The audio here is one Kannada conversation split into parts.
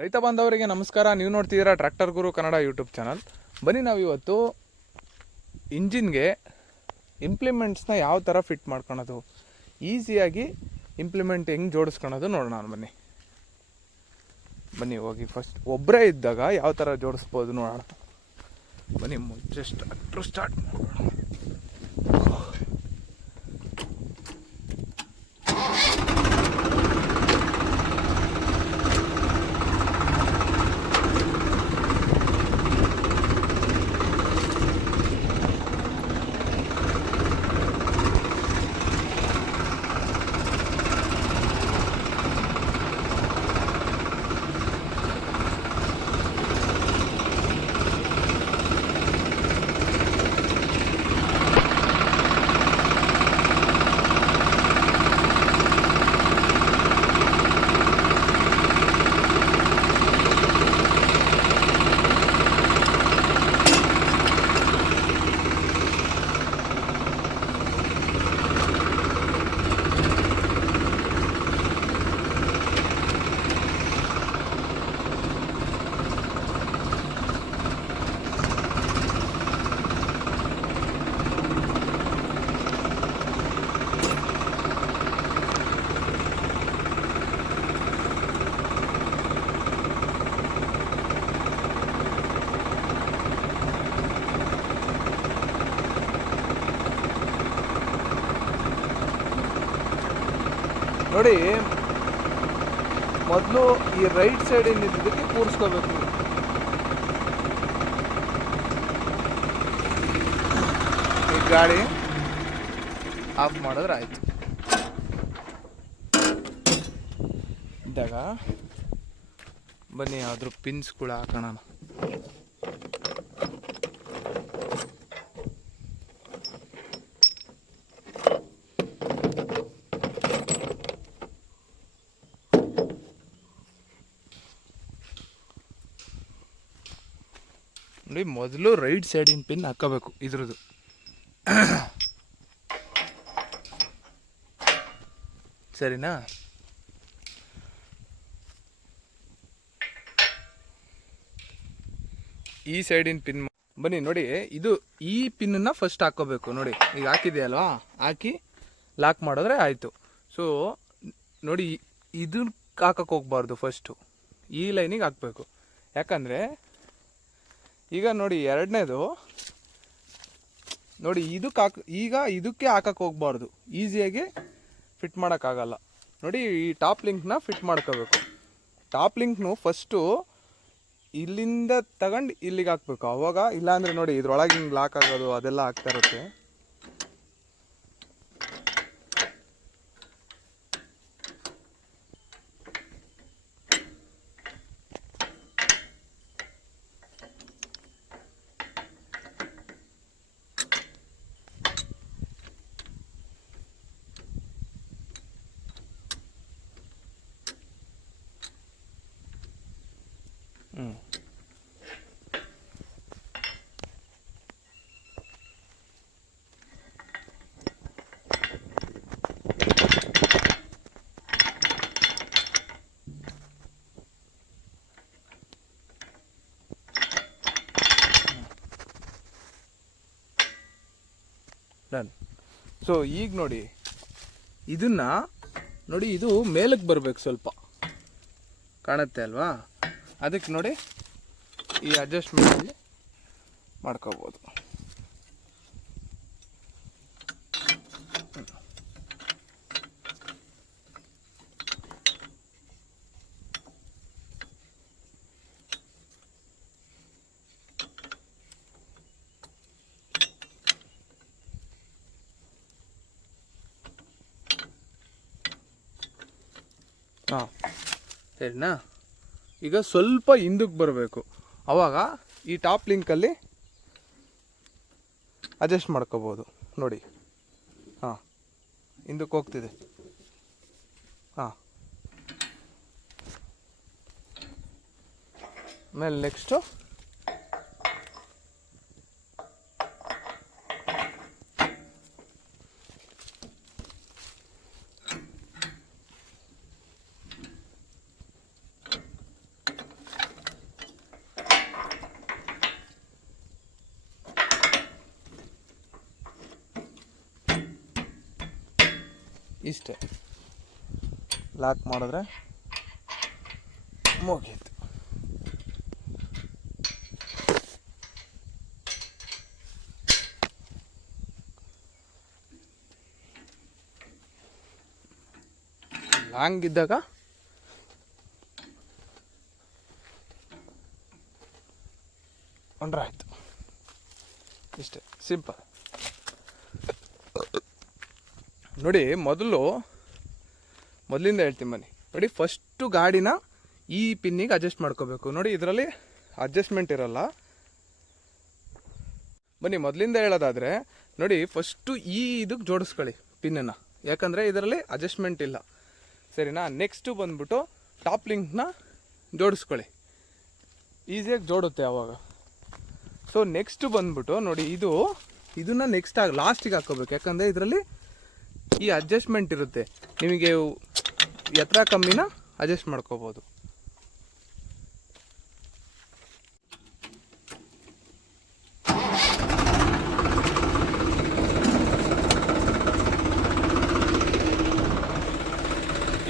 ರೈತ ಬಾಂಧವರಿಗೆ ನಮಸ್ಕಾರ. ನೀವು ನೋಡ್ತಿದ್ದೀರಾ tractor Guru Kannada YouTube channel. ಬನ್ನಿ ನಾವು ಇವತ್ತು ಇಂಜಿನ್ಗೆ ಇಂಪ್ಲಿಮೆಂಟ್ಸ್ನ ಯಾವ ಥರ ಫಿಟ್ ಮಾಡ್ಕೊಳೋದು ಈಸಿಯಾಗಿ ಇಂಪ್ಲಿಮೆಂಟ್ ಹೆಂಗೆ ಜೋಡಿಸ್ಕೊಳೋದು ನೋಡೋಣ ಬನ್ನಿ. ಬನ್ನಿ, ಹೋಗಿ ಫಸ್ಟ್ ಒಬ್ಬರೇ ಇದ್ದಾಗ ಯಾವ ಥರ ಜೋಡಿಸ್ಬೋದು ನೋಡೋಣ. ಬನ್ನಿ ಜಸ್ಟ್ ಟ್ರ್ಯಾಕ್ಟ್ರ್ ಸ್ಟಾರ್ಟ್ ಮಾಡೋಣ. ನೋಡಿ, ಮೊದಲು ಈ ರೈಟ್ ಸೈಡ್ ಇದಕ್ಕೆ ಕೂರಿಸ್ಕೋಬೇಕು. ಈ ಗಾಡಿ ಆಫ್ ಮಾಡಿದ್ರೆ ಆಯ್ತು. ಇದ್ದಾಗ ಬನ್ನಿ ಪಿನ್ಸ್ ಪಿನ್ಸ್ಗಳು ಹಾಕೋಣ. ನೋಡಿ, ಮೊದಲು ರೈಟ್ ಸೈಡಿನ ಪಿನ್ ಹಾಕೋಬೇಕು ಇದ್ರದ್ದು. ಸರಿನಾ? ಈ ಸೈಡಿನ ಪಿನ್ ಬನ್ನಿ, ನೋಡಿ, ಇದು ಈ ಪಿನ್ನನ್ನು ಫಸ್ಟ್ ಹಾಕೋಬೇಕು ನೋಡಿ. ಈಗ ಹಾಕಿದೆಯಲ್ವಾ? ಹಾಕಿ ಲಾಕ್ ಮಾಡಿದ್ರೆ ಆಯಿತು. ಸೊ ನೋಡಿ ಇದನ್ನ ಹಾಕಕ್ಕೆ ಹೋಗ್ಬಾರ್ದು ಫಸ್ಟು ಈ ಲೈನಿಗೆ ಹಾಕಬೇಕು. ಯಾಕಂದರೆ ಈಗ ನೋಡಿ ಎರಡನೇದು. ನೋಡಿ ಇದಕ್ಕೆ ಹಾಕ್, ಈಗ ಇದಕ್ಕೆ ಹಾಕಕ್ಕೆ ಹೋಗ್ಬಾರ್ದು. ಈಸಿಯಾಗಿ ಫಿಟ್ ಮಾಡೋಕ್ಕಾಗಲ್ಲ ನೋಡಿ ಈ ಟಾಪ್ ಲಿಂಕ್ನ ಫಿಟ್ ಮಾಡ್ಕೋಬೇಕು. ಟಾಪ್ ಲಿಂಕ್ನು ಫಸ್ಟು ಇಲ್ಲಿಂದ ತಗೊಂಡು ಇಲ್ಲಿಗೆ ಹಾಕ್ಬೇಕು. ಅವಾಗ ಇಲ್ಲಾಂದರೆ ನೋಡಿ ಇದ್ರೊಳಗೆ ಹಿಂಗೆ ಲಾಕ್ ಆಗೋದು ಅದೆಲ್ಲ ಆಗ್ತಾ ಇರುತ್ತೆ. ಡನ್ ಸೊ ಈಗ ನೋಡಿ. ಇದನ್ನ ನೋಡಿ, ಇದು ಮೇಲಕ್ಕೆ ಬರಬೇಕು ಸ್ವಲ್ಪ. ಕಾಣುತ್ತೆ ಅಲ್ವಾ? ಅದಕ್ಕೆ ನೋಡಿ ಈ ಅಡ್ಜಸ್ಟ್ಮೆಂಟಲ್ಲಿ ಮಾಡ್ಕೋಬೋದು. ಹಾಂ. ಸರಿನಾ? ಈಗ ಸ್ವಲ್ಪ ಹಿಂದಕ್ಕೆ ಬರಬೇಕು. ಆವಾಗ ಈ ಟಾಪ್ ಲಿಂಕಲ್ಲಿ ಅಡ್ಜಸ್ಟ್ ಮಾಡ್ಕೋಬೋದು. ನೋಡಿ. ಹಾಂ. ಹಿಂದಕ್ಕೆ ಹೋಗ್ತಿದೆ. ಹಾಂ. ಆಮೇಲೆ ನೆಕ್ಸ್ಟು ಇಷ್ಟೇ. ಲಾಕ್ ಮಾಡಿದ್ರೆ ಮುಗೀತು. ಲಾಂಗ್ ಇದ್ದಾಗ ಆಯಿತು ಇಷ್ಟೇ ಸಿಂಪಲ್ ನೋಡಿ, ಮೊದಲು ಮೊದಲಿಂದ ಹೇಳ್ತೀನಿ ಬನ್ನಿ. ನೋಡಿ ಫಸ್ಟು ಗಾಡಿನ ಈ ಪಿನ್ನಿಗೆ ಅಡ್ಜಸ್ಟ್ ಮಾಡ್ಕೋಬೇಕು. ನೋಡಿ, ಇದರಲ್ಲಿ ಅಡ್ಜಸ್ಟ್ಮೆಂಟ್ ಇರಲ್ಲ. ಬನ್ನಿ, ಮೊದಲಿಂದ ಹೇಳೋದಾದರೆ, ನೋಡಿ ಫಸ್ಟು ಈ ಇದಕ್ಕೆ ಜೋಡಿಸ್ಕೊಳ್ಳಿ ಪಿನ್ನನ್ನು. ಯಾಕಂದರೆ ಇದರಲ್ಲಿ ಅಡ್ಜಸ್ಟ್ಮೆಂಟ್ ಇಲ್ಲ. ಸರಿನಾ? ನೆಕ್ಸ್ಟು ಬಂದ್ಬಿಟ್ಟು ಟಾಪ್ ಲಿಂಕ್ನ ಜೋಡಿಸ್ಕೊಳ್ಳಿ. ಈಸಿಯಾಗಿ ಜೋಡುತ್ತೆ ಆವಾಗ. ಸೊ ನೆಕ್ಸ್ಟು ಬಂದ್ಬಿಟ್ಟು ನೋಡಿ, ಇದು, ಇದನ್ನು ನೆಕ್ಸ್ಟ್ ಆಗಿ ಲಾಸ್ಟಿಗೆ ಹಾಕೋಬೇಕು. ಯಾಕಂದರೆ ಇದರಲ್ಲಿ ಈ ಅಡ್ಜಸ್ಟ್ಮೆಂಟ್ ಇರುತ್ತೆ. ನಿಮಗೆ ಎತ್ತರ ಕಮ್ಮಿನ ಅಡ್ಜಸ್ಟ್ ಮಾಡ್ಕೋಬೋದು.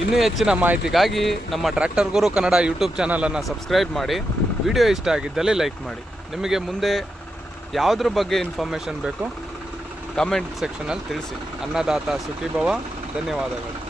ಇನ್ನೂ ಹೆಚ್ಚಿನ ಮಾಹಿತಿಗಾಗಿ ನಮ್ಮ ಟ್ರ್ಯಾಕ್ಟರ್ ಗುರು ಕನ್ನಡ ಯೂಟ್ಯೂಬ್ ಚಾನಲನ್ನು ಸಬ್ಸ್ಕ್ರೈಬ್ ಮಾಡಿ. ವಿಡಿಯೋ ಇಷ್ಟ ಆಗಿದ್ದಲ್ಲಿ ಲೈಕ್ ಮಾಡಿ. ನಿಮಗೆ ಮುಂದೆ ಯಾವುದ್ರ ಬಗ್ಗೆ ಇನ್ಫಾರ್ಮೇಷನ್ ಬೇಕು ಕಮೆಂಟ್ ಸೆಕ್ಷನಲ್ಲಿ ತಿಳಿಸಿ. ಅನ್ನದಾತ ಸುಖಿಭವ ಧನ್ಯವಾದಗಳು.